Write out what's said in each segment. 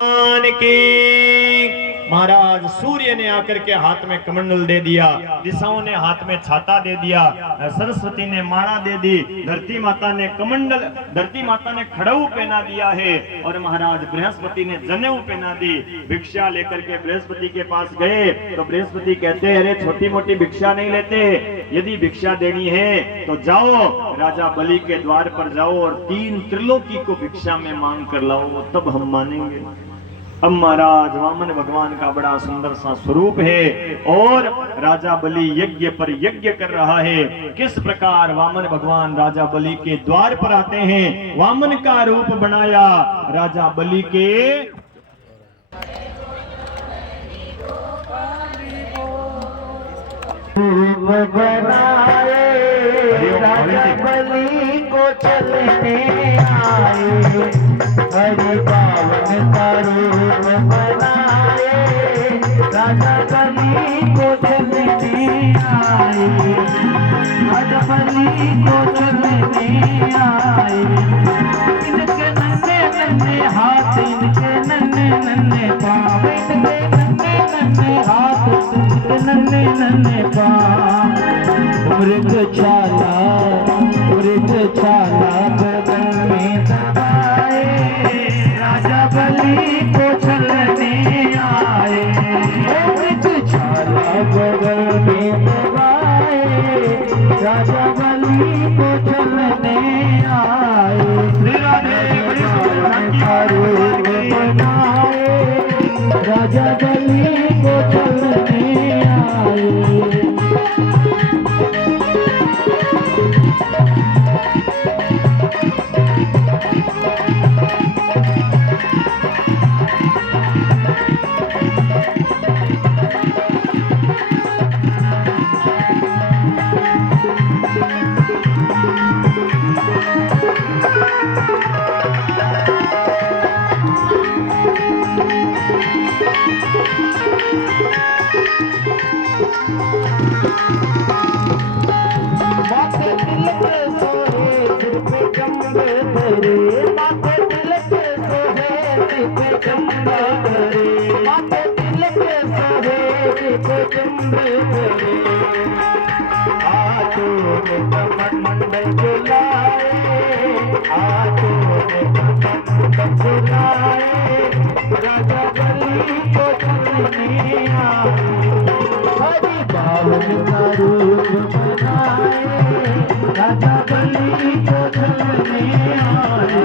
की महाराज सूर्य ने आकर के हाथ में कमंडल दे दिया, दिशाओं ने हाथ में छाता दे दिया, सरस्वती ने माला दे दी, धरती माता ने कमंडल, धरती माता ने खड़ाऊ पहना दिया है और महाराज बृहस्पति ने जनेऊ पहना दी। भिक्षा लेकर के बृहस्पति के पास गए तो बृहस्पति कहते अरे छोटी मोटी भिक्षा नहीं लेते, यदि भिक्षा देनी है तो जाओ राजा बलि के द्वार पर जाओ और 3 त्रिलोकी को भिक्षा में मांग कर लाओ, तब हम मानेंगे। अब महाराज वामन भगवान का बड़ा सुंदर सा स्वरूप है और राजा बलि यज्ञ पर यज्ञ कर रहा है। किस प्रकार वामन भगवान राजा बलि के द्वार पर आते हैं, वामन का रूप बनाया राजा बलि के बनाए राजा बलि को चलने आए, हरि पावन का रूप बनाए राजा बलि को चलने आए, राजा बलि को चलने आए। इनके नन्हे नन्हे हाथ, इनके नन्हे नन्हे पाँव, इनके नन्हे नन्हे हाथ, इनके नन्हे नन्हे पाँव। मृग छाला बदन में दबाए राजा बलि को चलने आए, मृग छाला बदन में दबाए राजा बलि को चलने आए। रूप बनाए राजा बलि को चलने आए। राजा बलि को चलने आए, हरि पावन का रूप बनाए राजा बलि को चलने आए।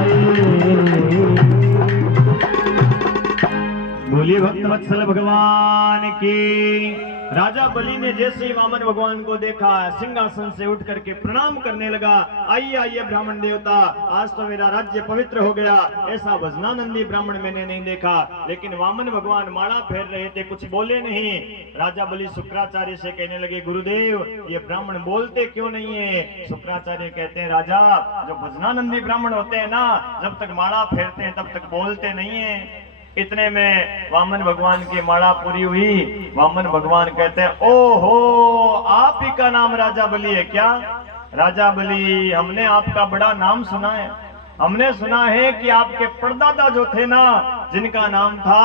बोलिए भक्त वत्सल भगवान की। राजा बलि ने जैसे ही वामन भगवान को देखा सिंहासन से उठ करके प्रणाम करने लगा, आइए आइए ब्राह्मण देवता, आज तो मेरा राज्य पवित्र हो गया। ऐसा भजनानंदी ब्राह्मण मैंने नहीं देखा। लेकिन वामन भगवान माला फेर रहे थे, कुछ बोले नहीं। राजा बलि शुक्राचार्य से कहने लगे गुरुदेव ये ब्राह्मण बोलते क्यों नहीं है। शुक्राचार्य कहते हैं राजा जो भजनानंदी ब्राह्मण होते हैं ना, जब तक माला फेरते हैं तब तक बोलते नहीं है। इतने में वामन भगवान की माला पूरी हुई। वामन भगवान कहते हैं ओहो आप ही का नाम राजा बलि है क्या। राजा बलि हमने आपका बड़ा नाम सुना है, हमने सुना है कि आपके परदादा जो थे ना, जिनका नाम था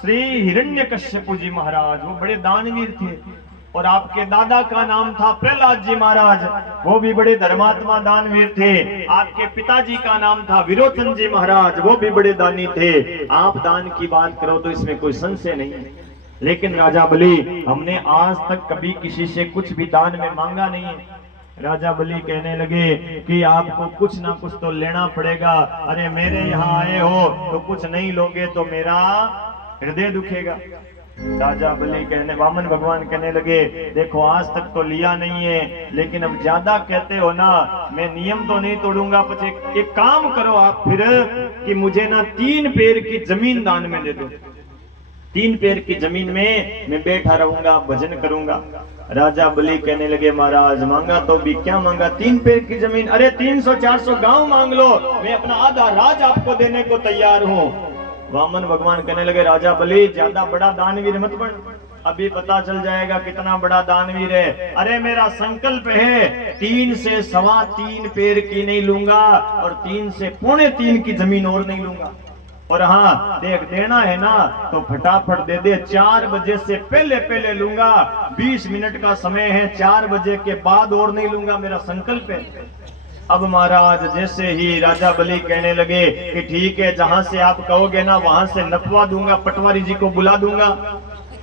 श्री हिरण्यकश्यपु जी महाराज, वो बड़े दानवीर थे। और आपके दादा का नाम था प्रहलाद जी महाराज, वो भी बड़े धर्मात्मा दानवीर थे। आपके पिताजी का नाम था विरोचन जी महाराज, वो भी बड़े दानी थे। आप दान की बात करो तो इसमें कोई संशय नहीं है। लेकिन राजा बलि हमने आज तक कभी किसी से कुछ भी दान में मांगा नहीं है। राजा बलि कहने लगे कि आपको कुछ ना कुछ तो लेना पड़ेगा। अरे मेरे यहाँ आए हो तो कुछ नहीं लोगे तो मेरा हृदय दुखेगा। राजा बलि कहने, वामन भगवान कहने लगे देखो आज तक तो लिया नहीं है, लेकिन अब ज्यादा कहते हो ना, मैं नियम तो नहीं तोड़ूंगा, पर एक काम करो आप फिर कि मुझे ना 3 पेड़ की जमीन दान में दे दो। 3 पेड़ की जमीन में मैं बैठा रहूंगा, भजन करूंगा। राजा बलि कहने लगे महाराज मांगा तो भी क्या मांगा, 3 पेड़ की जमीन, अरे 300-400 गांव मांग लो, मैं अपना आधा राज आपको देने को तैयार हूँ। वामन भगवान कहने लगे राजा बलि ज्यादा बड़ा दानवीर मत बन, अभी पता चल जाएगा कितना बड़ा दानवीर है। अरे मेरा संकल्प है 3 से 3.25 पेड़ की नहीं लूंगा और 3 से 3.25 की जमीन और नहीं लूंगा। और हाँ देख देना है ना तो फटाफट दे दे, 4 बजे से पहले पहले लूंगा, 20 मिनट का समय है, 4 बजे के बाद और नहीं लूंगा, मेरा संकल्प है। अब महाराज जैसे ही राजा बलि कहने लगे कि ठीक है, जहां से आप कहोगे ना वहां से नपवा दूंगा, पटवारी जी को बुला दूंगा।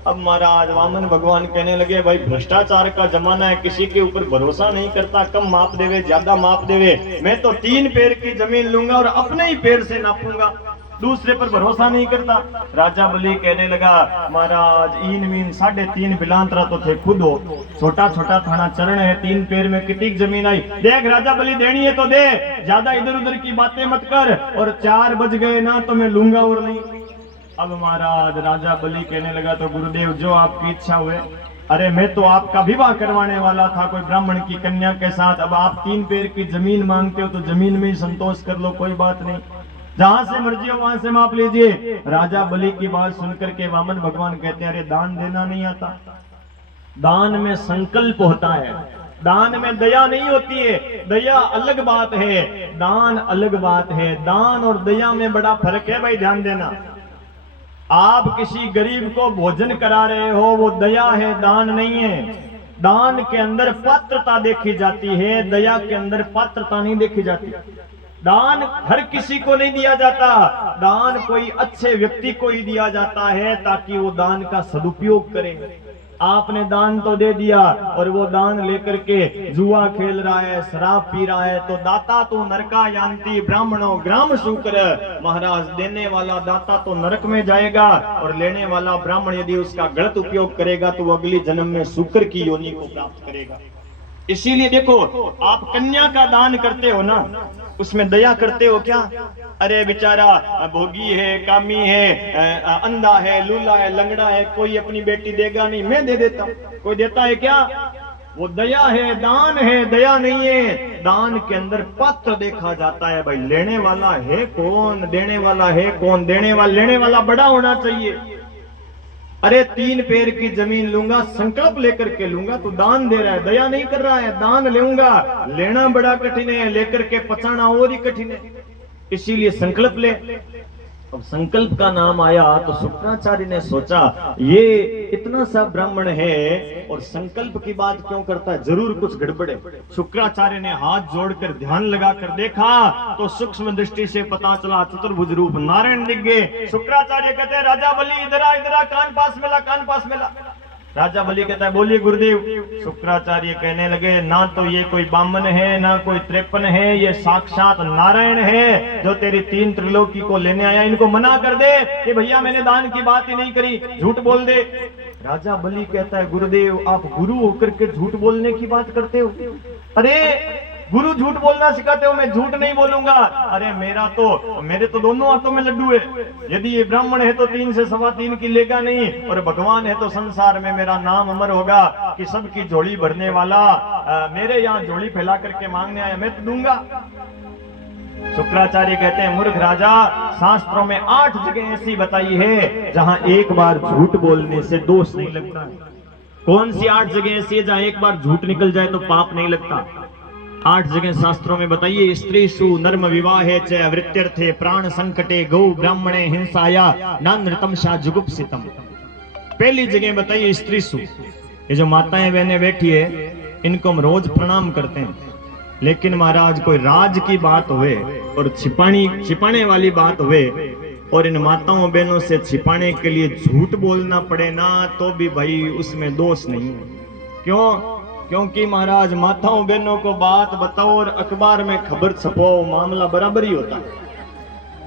अब महाराज वामन भगवान कहने लगे भाई भ्रष्टाचार का जमाना है, किसी के ऊपर भरोसा नहीं करता, कम माप देवे ज्यादा माप देवे, मैं तो 3 पैर की जमीन लूंगा और अपने ही पैर से नापूंगा, दूसरे पर भरोसा नहीं करता। राजा बलि कहने लगा महाराज इन मीन 3.5 बिलांतरा तो थे खुद हो, छोटा छोटा थाना चरण है, 3 पैर में कितनी जमीन आई, देख राजा बलि देनी है तो दे, ज्यादा इधर उधर की बातें मत कर, और 4 बज गए ना तो मैं लूंगा और नहीं। अब महाराज राजा बलि कहने लगा तो गुरुदेव जो आपकी इच्छा हुए, अरे मैं तो आपका विवाह करवाने वाला था कोई ब्राह्मण की कन्या के साथ, अब आप 3 पैर की जमीन मांगते हो तो जमीन में ही संतोष कर लो, कोई बात नहीं, जहां से मर्जी हो वहां से माप लीजिए। राजा बलि की बात सुनकर के वामन भगवान कहते हैं अरे दान देना नहीं आता, दान में संकल्प होता है, दान में दया नहीं होती है, दया अलग बात है, दान अलग बात है, दान और दया में बड़ा फर्क है भाई, ध्यान देना। आप किसी गरीब को भोजन करा रहे हो वो दया है, दान नहीं है। दान के अंदर पात्रता देखी जाती है, दया के अंदर पात्रता नहीं देखी जाती। दान हर किसी को नहीं दिया जाता, दान कोई अच्छे व्यक्ति को ही दिया जाता है ताकि वो दान का सदुपयोग करे। आपने दान तो दे दिया और वो दान लेकर के जुआ खेल रहा है, शराब पी रहा है, तो दाता तो नरका यान्ति ब्राह्मणों ग्राम शुक्र, महाराज देने वाला दाता तो नरक में जाएगा और लेने वाला ब्राह्मण यदि उसका गलत उपयोग करेगा तो वो अगली जन्म में शुक्र की योनि को प्राप्त करेगा। इसीलिए देखो आप कन्या का दान करते हो ना, उसमें दया करते हो क्या? अरे बेचारा भोगी है, कामी है, अंधा है, लूला है, लंगड़ा है, कोई अपनी बेटी देगा नहीं, मैं दे देता हूं। कोई देता है क्या? वो दया है, दान है, दया नहीं है। दान के अंदर पात्र देखा जाता है भाई, लेने वाला है कौन, देने वाला है कौन, लेने वाला बड़ा होना चाहिए। अरे 3 पैर की जमीन लूंगा, संकल्प लेकर के लूंगा, तो दान दे रहा है, दया नहीं कर रहा है। दान लूंगा, लेना बड़ा कठिन है, लेकर के पचाना और ही कठिन है, इसीलिए संकल्प ले। अब संकल्प का नाम आया तो शुक्राचार्य ने सोचा ये इतना सा ब्राह्मण है और संकल्प की बात क्यों करता है, जरूर कुछ गड़बड़ है। शुक्राचार्य ने हाथ जोड़कर ध्यान लगाकर देखा तो सूक्ष्म दृष्टि से पता चला चतुर्भुज रूप नारायण दिख गए। शुक्राचार्य कहते हैं राजा बलि इधर आ, कान पास मिला, कान पास मिला। राजा बलि कहता है बोलिए गुरुदेव। शुक्राचार्य कहने लगे ना तो ये कोई बामन है ना कोई 53 है, ये साक्षात नारायण है जो तेरी 3 त्रिलोकी को लेने आया। इनको मना कर दे कि भैया मैंने दान की बात ही नहीं करी, झूठ बोल दे। राजा बलि कहता है गुरुदेव आप गुरु होकर के झूठ बोलने की बात करते हो? अरे गुरु झूठ बोलना सिखाते हो, मैं झूठ नहीं बोलूंगा। अरे मेरे तो दोनों हाथों में लड्डू है, यदि ये ब्राह्मण है तो 3 से 3.25 की लेगा नहीं, और भगवान है तो संसार में मेरा नाम अमर होगा कि सबकी झोली भरने वाला मेरे यहाँ झोली फैला करके मांगने आया, मैं तो दूंगा। शुक्राचार्य कहते हैं मूर्ख राजा, शास्त्रों में 8 जगह ऐसी बताई है जहां एक बार झूठ बोलने से दोष नहीं लगता है। कौन सी 8 जगह ऐसी है जहां एक बार झूठ निकल जाए तो पाप नहीं लगता? 8 जगह शास्त्रों में बताइए। स्त्रीषु नर्म विवाहे च वृत्त्यर्थे प्राण संकटे गौ ब्राह्मणे हिंसाया नानृतम शा जुगुप्सितम। पहली जगह बताइए स्त्रीषु, ये जो माताएं बहनें बैठी है इनको हम रोज प्रणाम करते हैं, लेकिन महाराज कोई राज की बात हुए और छिपाने वाली बात हुए और इन माताओं बहनों से छिपाने के लिए झूठ बोलना पड़े ना, तो भी भाई उसमें दोष नहीं है। क्यों? क्योंकि महाराज माताओं बहनों को बात बताओ और अखबार में खबर छपवाओ, मामला बराबर ही होता है।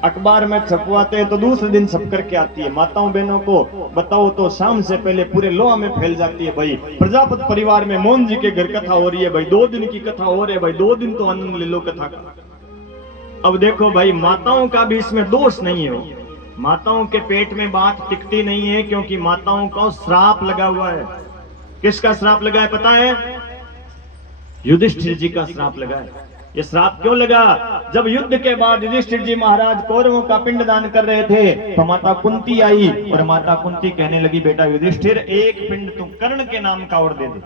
अखबार में छपवाते हैं तो दूसरे दिन छप करके आती है, माताओं बहनों को बताओ तो शाम से पहले पूरे लोहा में फैल जाती है। भाई प्रजापति परिवार में मोहन जी के घर कथा हो रही है, भाई 2 दिन की कथा हो रही है, भाई 2 दिन तो आनंद ले लो कथा का। अब देखो भाई माताओं का भी इसमें दोष नहीं है, माताओं के पेट में बात टिकती नहीं है, क्योंकि माताओं का श्राप लगा हुआ है। किसका श्राप लगा है पता है? युधिष्ठिर जी का श्राप लगा है। ये श्राप क्यों लगा? जब युद्ध के बाद युधिष्ठिर जी महाराज कौरवों का पिंडदान कर रहे थे तो माता कुंती आई और माता कुंती कहने लगी बेटा युधिष्ठिर एक पिंड तू कर्ण के नाम का और दे दे।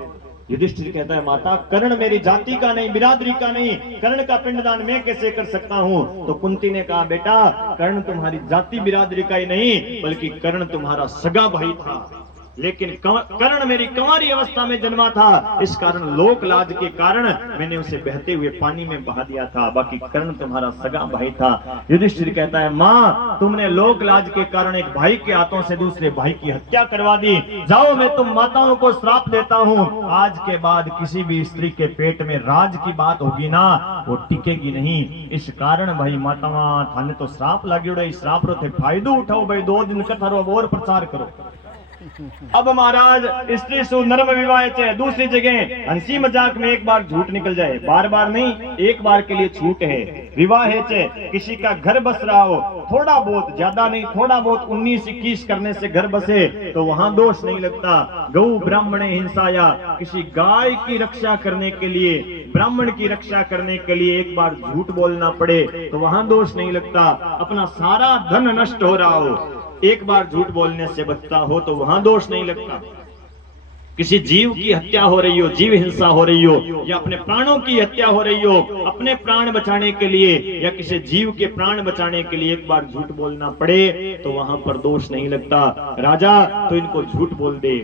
युधिष्ठिर कहता है माता कर्ण मेरी जाति का नहीं, बिरादरी का नहीं, कर्ण का पिंडदान मैं कैसे कर सकता हूँ? तो कुंती ने कहा बेटा कर्ण तुम्हारी जाति बिरादरी का ही नहीं बल्कि कर्ण तुम्हारा सगा भाई था, लेकिन कर्ण मेरी कुंवारी अवस्था में जन्मा था, इस कारण लोक लाज के कारण मैंने उसे बहते हुए पानी में बहा दिया था, बाकी कर्ण तुम्हारा सगा भाई था। युधिष्ठिर कहता है माँ तुमने लोक लाज के कारण एक भाई के हाथों से दूसरे भाई की हत्या करवा दी, जाओ मैं तुम माताओं को श्राप देता हूँ, आज के बाद किसी भी स्त्री के पेट में राज की बात होगी ना वो टिकेगी नहीं, इस कारण भाई मातावा थाने तो श्राप लगे, श्राप रो थे फायदो उठाओ भाई, 2 दिन कथा रो और प्रचार करो। अब महाराज स्त्री सु नर्म विवाह चे, दूसरी जगह हंसी मजाक में एक बार झूठ निकल जाए, बार बार नहीं एक बार के लिए छूट है, विवाह चे किसी का घर बस रहा हो, थोड़ा बहुत ज्यादा नहीं थोड़ा बहुत 19-21 करने से घर बसे तो वहां दोष नहीं लगता। गौ ब्राह्मणे हिंसा या किसी गाय की रक्षा करने के लिए, ब्राह्मण की रक्षा करने के लिए एक बार झूठ बोलना पड़े तो वहां दोष नहीं लगता। अपना सारा धन नष्ट हो रहा हो, एक बार झूठ बोलने से बचता हो तो वहां दोष नहीं लगता। किसी जीव की हत्या हो रही हो, जीव हिंसा हो रही हो, या अपने प्राणों की हत्या हो रही हो, अपने प्राण बचाने के लिए या किसी जीव के प्राण बचाने के लिए एक बार झूठ बोलना पड़े तो वहां पर दोष नहीं लगता। राजा तो इनको झूठ बोल दे,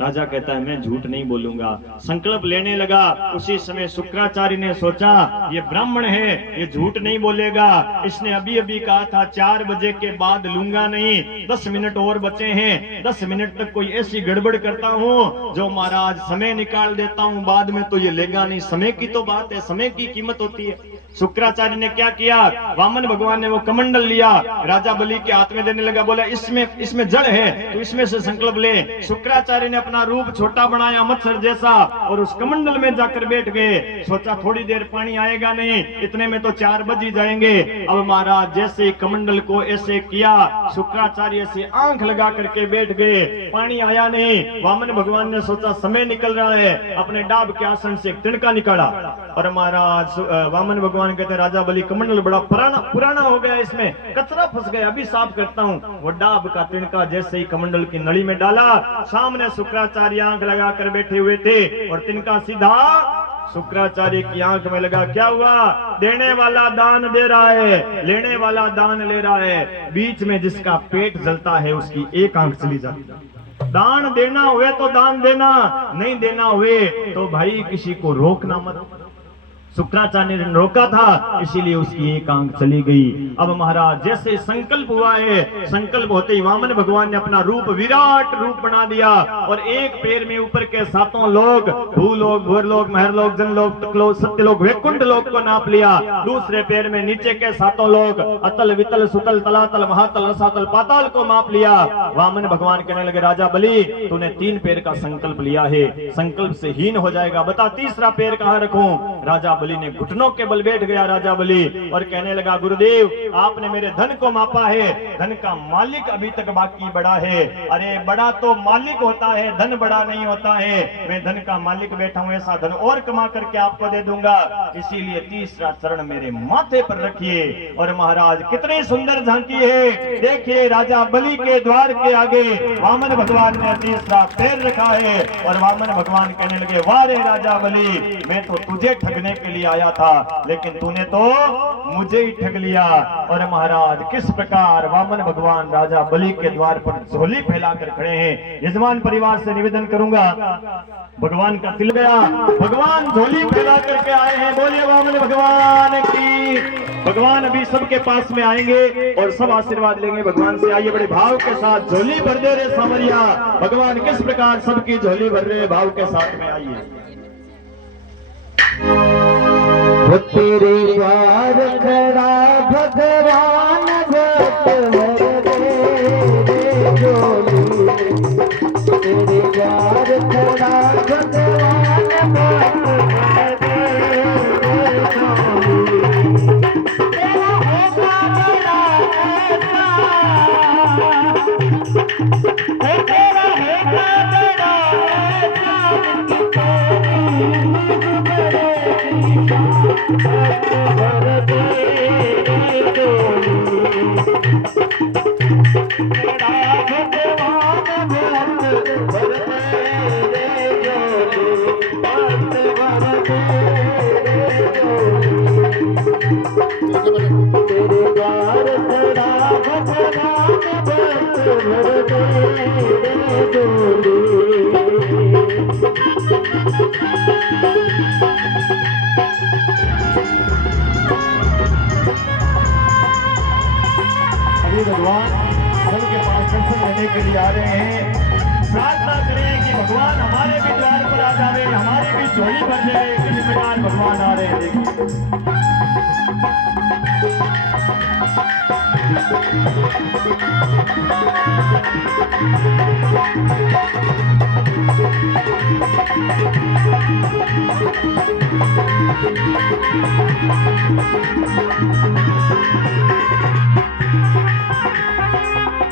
राजा कहता है मैं झूठ नहीं बोलूंगा, संकल्प लेने लगा। उसी समय शुक्राचार्य ने सोचा ये ब्राह्मण है, ये झूठ नहीं बोलेगा, इसने अभी अभी कहा था 4 बजे के बाद लूंगा नहीं, 10 मिनट और बचे हैं, 10 मिनट तक कोई ऐसी गड़बड़ करता हूँ जो महाराज समय निकाल देता हूँ, बाद में तो ये लेगा नहीं, समय की तो बात है, समय की कीमत होती है। शुक्राचार्य ने क्या किया, वामन भगवान ने वो कमंडल लिया, राजा बलि के हाथ में देने लगा, बोला इसमें जड़ है तो इसमें से संकल्प ले। शुक्राचार्य ने अपना रूप छोटा बनाया मच्छर जैसा और उस कमंडल में जाकर बैठ गए, सोचा थोड़ी देर पानी आएगा नहीं, इतने में तो 4 बज ही जाएंगे। अब महाराज जैसे कमंडल को ऐसे किया, शुक्राचार्य से आंख लगा करके बैठ गए, पानी आया नहीं। वामन भगवान ने सोचा समय निकल रहा है, अपने डाब के आसन से एक तिनका निकाला और महाराज वामन भगवान कहते राजा बलि कमंडल बड़ा पुराना हो गया, इसमें कचरा फंस गया, अभी साफ करता हूँ। वो डाब का तिनका जैसे ही कमंडल की नली में डाला, सामने शुक्राचार्य आंख लगा कर बैठे हुए थे और तिनका सीधा शुक्राचार्य की आंख में लगा। क्या हुआ, देने वाला दान दे रहा है, लेने वाला दान ले रहा है, बीच में जिसका पेट जलता है उसकी एक आंख चली जाती है। दान देना हुए तो दान देना, नहीं देना हुए तो भाई किसी को रोकना मत। शुक्राचार्य ने रोका था इसीलिए उसकी एक आंख चली गई। अब महाराज जैसे संकल्प हुआ है, संकल्प होते ही वामन भगवान ने अपना रूप विराट रूप बना दिया और एक पैर में ऊपर के 7 लोग, भूलोक, भूरलोक, महरलोक, जनलोक, तकलोक, सत्यलोक, वैकुंठ लोक को नाप लिया। दूसरे पैर में नीचे के 7 लोग, अतल, वितल, सुतल, तलातल, महातल, रसातल, पाताल को माप लिया। वामन भगवान कहने लगे राजा बलि तूने 3 पैर का संकल्प लिया है, संकल्प से हीन हो जाएगा, बता तीसरा पैर कहाँ रखूं। राजा बलि ने घुटनों के बल बैठ गया राजा बलि और कहने लगा गुरुदेव आपने मेरे धन को मापा है, धन का मालिक अभी तक बाकी बड़ा है। अरे बड़ा तो मालिक होता है, धन बड़ा नहीं होता है। मैं धन का मालिक बैठा हूं, ऐसा धन और कमा करके आपको दे दूंगा, इसीलिए तीसरा चरण मेरे माथे पर रखिए। और महाराज कितनी सुंदर झांकी है, देखिए राजा बलि के द्वार के आगे वामन भगवान ने तीसरा पैर रखा है और वामन भगवान कहने लगे वाह रे राजा बलि, मैं तो तुझे ठगने के लिए आया था लेकिन तूने तो मुझे ही ठग लिया। और महाराज किस प्रकार वामन भगवान राजा बलि के द्वार पर झोली फैलाकर खड़े हैं। यजमान परिवार से निवेदन करूंगा, भगवान का तिल गया, भगवान झोली फैला करके आए हैं, बोलिए वामन भगवान की। भगवान अभी सबके पास में आएंगे और सब आशीर्वाद लेंगे भगवान से। आइए बड़े भाव के साथ, झोली भर दे रे सावरिया, भगवान किस प्रकार सबकी झोली भर रहे भाव के साथ में। आइए वो तेरे द्वार खड़ा भगवान भक्त भर दे झोली, तेरे द्वार खड़ा भगवान भक्त भर दे झोली। तेरा होगा बड़ा ऐसा, तेरा होगा बड़ा ऐसा, भर दे झोली, तेरा भगवान भक्त भर दे झोली। तेरे द्वार खड़ा भगवान भक्त भर दे डोली। अभी भगवान सबके पास दर्शन देने के लिए आ रहे हैं। प्रार्थना करें कि भगवान हमारे भी द्वार पर आ जावे, हमारे भी झोली भर ले। किस प्रकार भगवान आ रहे हैं देखिए।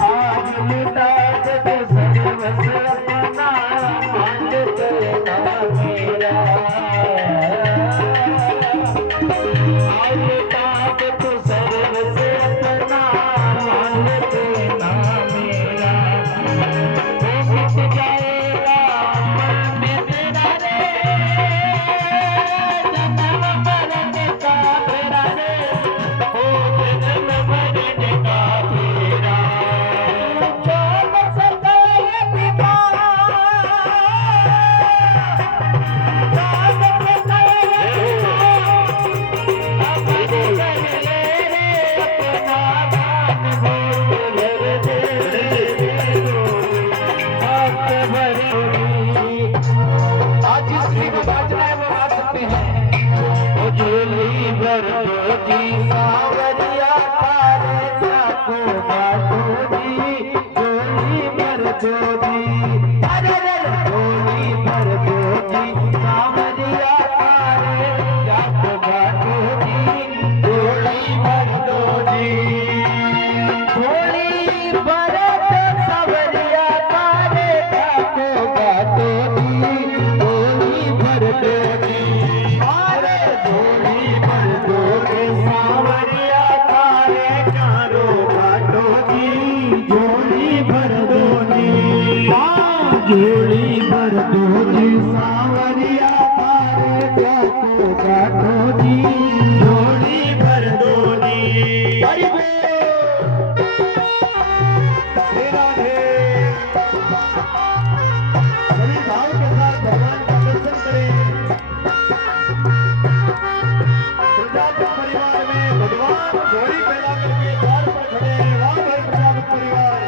आज लुटा दे सर्वस अपना मांग करना मेरा। आज लुटा दे सर्वस अपना मांग करना मेरा। वो मिट जाएगा मन तेरा रे, जन्म मरण का तेरा रे, ओ जन्म मरण का तेरा। सावरिया तारे जाको बाटो जी, गोली भर दो जी, अरे गोली भर दो जी। सावरिया तारे जाको बाटो जी, गोली भर दो जी। गोली भर दो सावरिया तारे जाको बाटो जी, गोली भर दो जी। अरे गोली भर दो जी, सावरिया तारे कारो बाटो जी, गोली भर दो जी। गोली भर दो जी, सावरिया तारे जाको बाटो जी, गोली भर दो जी। हरि बोल। श्री राधे। सभी भाव के साथ भगवान का दर्शन करें। प्रजापति परिवार में भगवान घोड़ी पैदा करके द्वार पर खड़े हैं। वाह भाई प्रजापति परिवार।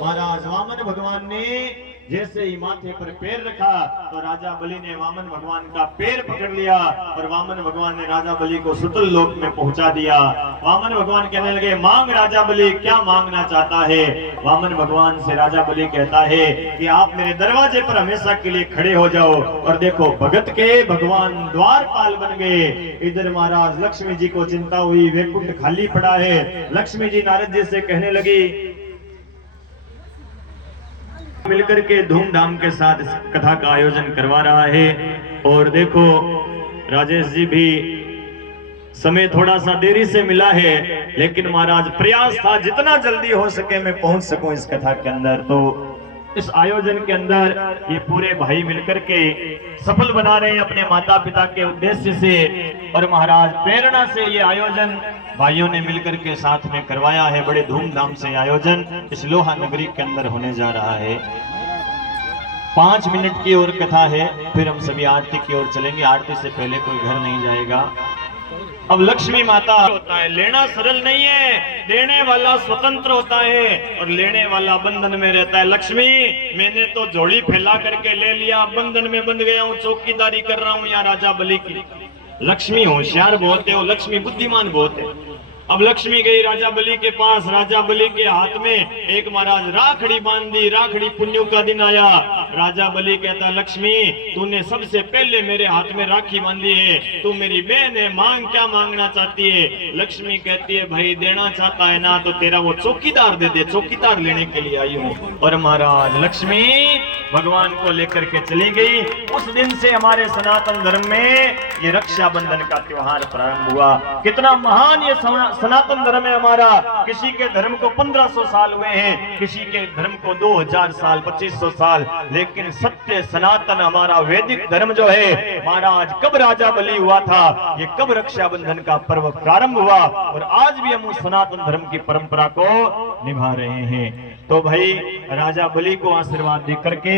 महाराज वामन भगवान ने जैसे ही माथे पर पैर रखा तो राजा बलि ने वामन भगवान का पैर पकड़ लिया और वामन भगवान ने राजा बलि को सुतल लोक में पहुंचा दिया। वामन भगवान कहने लगे, मांग राजा बलि, क्या मांगना चाहता है? वामन भगवान से राजा बलि कहता है कि आप मेरे दरवाजे पर हमेशा के लिए खड़े हो जाओ। और देखो, भगत के भगवान द्वारपाल बन गए। इधर महाराज लक्ष्मी जी को चिंता हुई, वैकुंठ खाली पड़ा है। लक्ष्मी जी नारद जी से कहने लगी, मिलकर के धूमधाम के साथ इस कथा का आयोजन करवा रहा है। और देखो, राजेश जी भी समय थोड़ा सा देरी से मिला है, लेकिन महाराज प्रयास था जितना जल्दी हो सके मैं पहुंच सकूं इस कथा के अंदर। तो इस आयोजन के अंदर ये पूरे भाई मिलकर के सफल बना रहे हैं अपने माता पिता के उद्देश्य से, और महाराज प्रेरणा से ये आयोजन भाइयों ने मिलकर के साथ में करवाया है। बड़े धूमधाम से आयोजन इस लोहा नगरी के अंदर होने जा रहा है। 5 मिनट की और कथा है, फिर हम सभी आरती की ओर चलेंगे। आरती से पहले कोई घर नहीं जाएगा। अब लक्ष्मी माता होता है, लेना सरल नहीं है, देने वाला स्वतंत्र होता है और लेने वाला बंधन में रहता है। लक्ष्मी मैंने तो झोली फैला करके ले लिया, बंधन में बंध गया हूँ, चौकीदारी कर रहा हूँ यहाँ राजा बलि की। लक्ष्मी होशियार बहुत है और लक्ष्मी बुद्धिमान बहुत है। अब लक्ष्मी गई राजा बलि के पास, राजा बलि के हाथ में एक महाराज राखड़ी बांध दी। राखड़ी पुण्यों का दिन आया। राजा बलि कहता लक्ष्मी तूने सबसे पहले मेरे हाथ में राखी बांधी है, तू मेरी बहन है, मांग क्या मांगना चाहती है। लक्ष्मी कहती है भाई देना चाहता है ना तो तेरा वो चौकीदार दे दे, चौकीदार लेने के लिए आई हूँ। और महाराज लक्ष्मी भगवान को लेकर के चली गई। उस दिन से हमारे सनातन धर्म में ये रक्षाबंधन का त्योहार प्रारंभ हुआ। कितना महान ये सनातन धर्म है हमारा। किसी के धर्म को 1500 साल हुए हैं, किसी के धर्म को 2000 साल, 2500 साल, लेकिन सत्य सनातन हमारा वैदिक धर्म जो है महाराज कब राजा बलि हुआ था, ये कब रक्षाबंधन का पर्व प्रारंभ हुआ, और आज भी हम उस सनातन धर्म की परंपरा को निभा रहे हैं। तो भाई राजा बलि को आशीर्वाद दे करके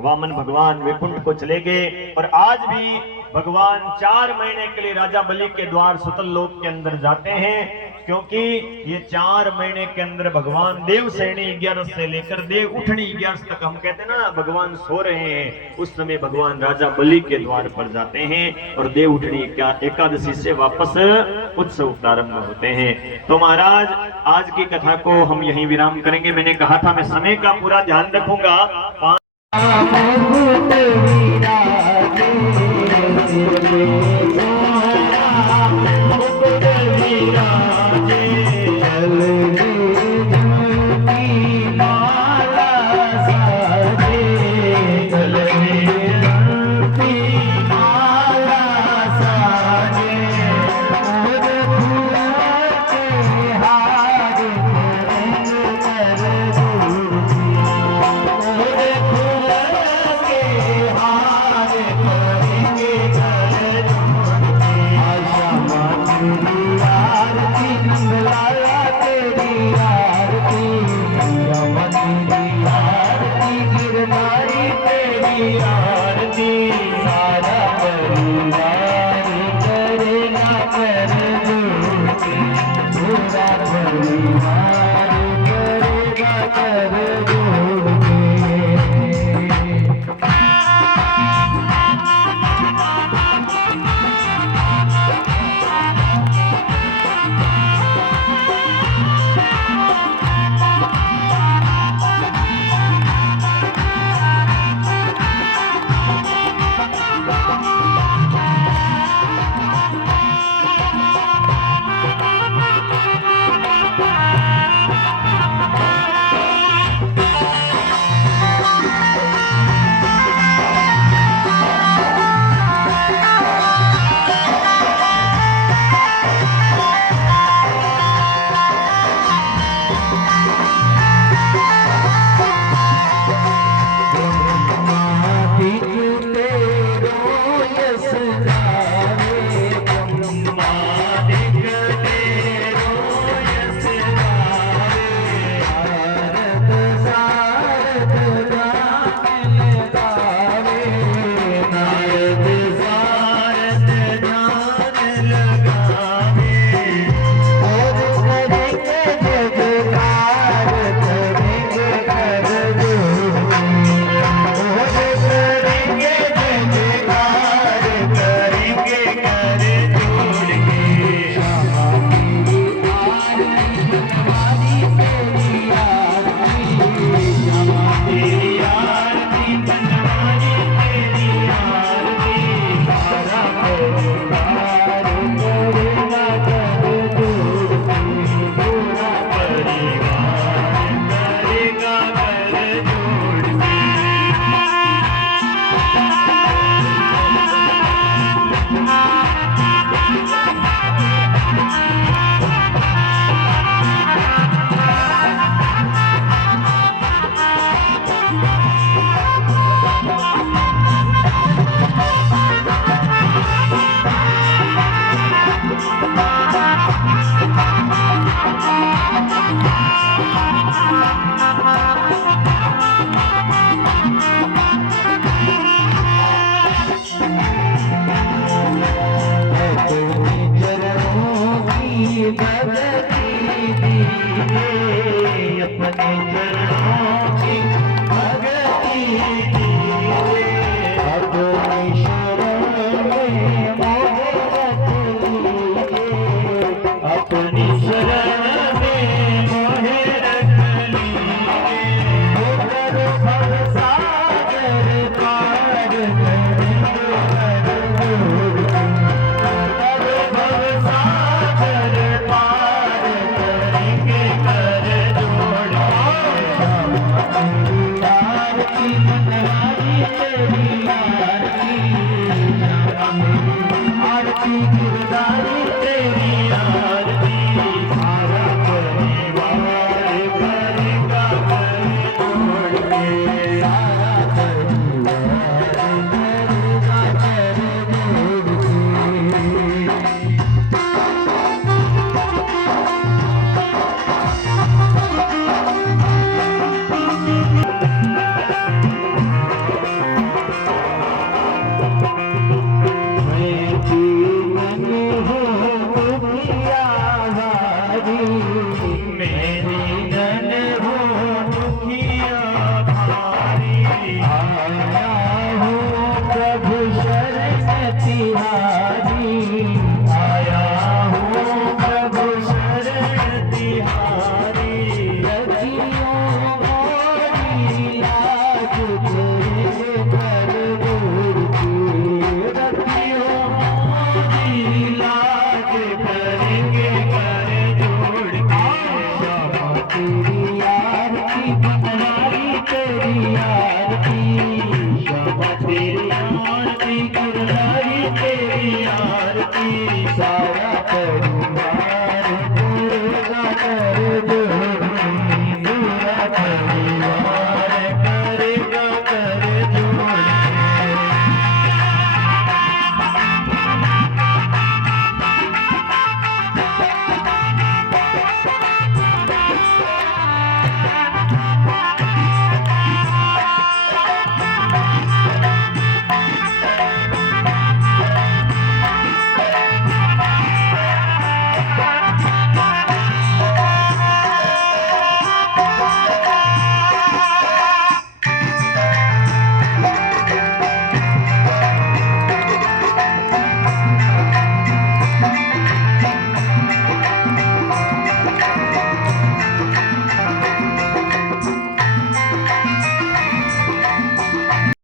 वामन भगवान वैकुंठ को चले गए। और आज भी भगवान 4 महीने के लिए राजा बलि के द्वार सुतल लोक के अंदर जाते हैं, क्योंकि ये 4 महीने के अंदर भगवान देव श्रेणी 11 से लेकर देव उठनी 11 तक, हम कहते हैं ना भगवान सो रहे हैं, उस समय भगवान राजा बलि के द्वार पर जाते हैं और देव उठनी एकादशी से वापस उत्सव प्रारंभ होते हैं। तो महाराज आज की कथा को हम यहीं विराम करेंगे। मैंने कहा था मैं समय का पूरा ध्यान रखूंगा। शरणो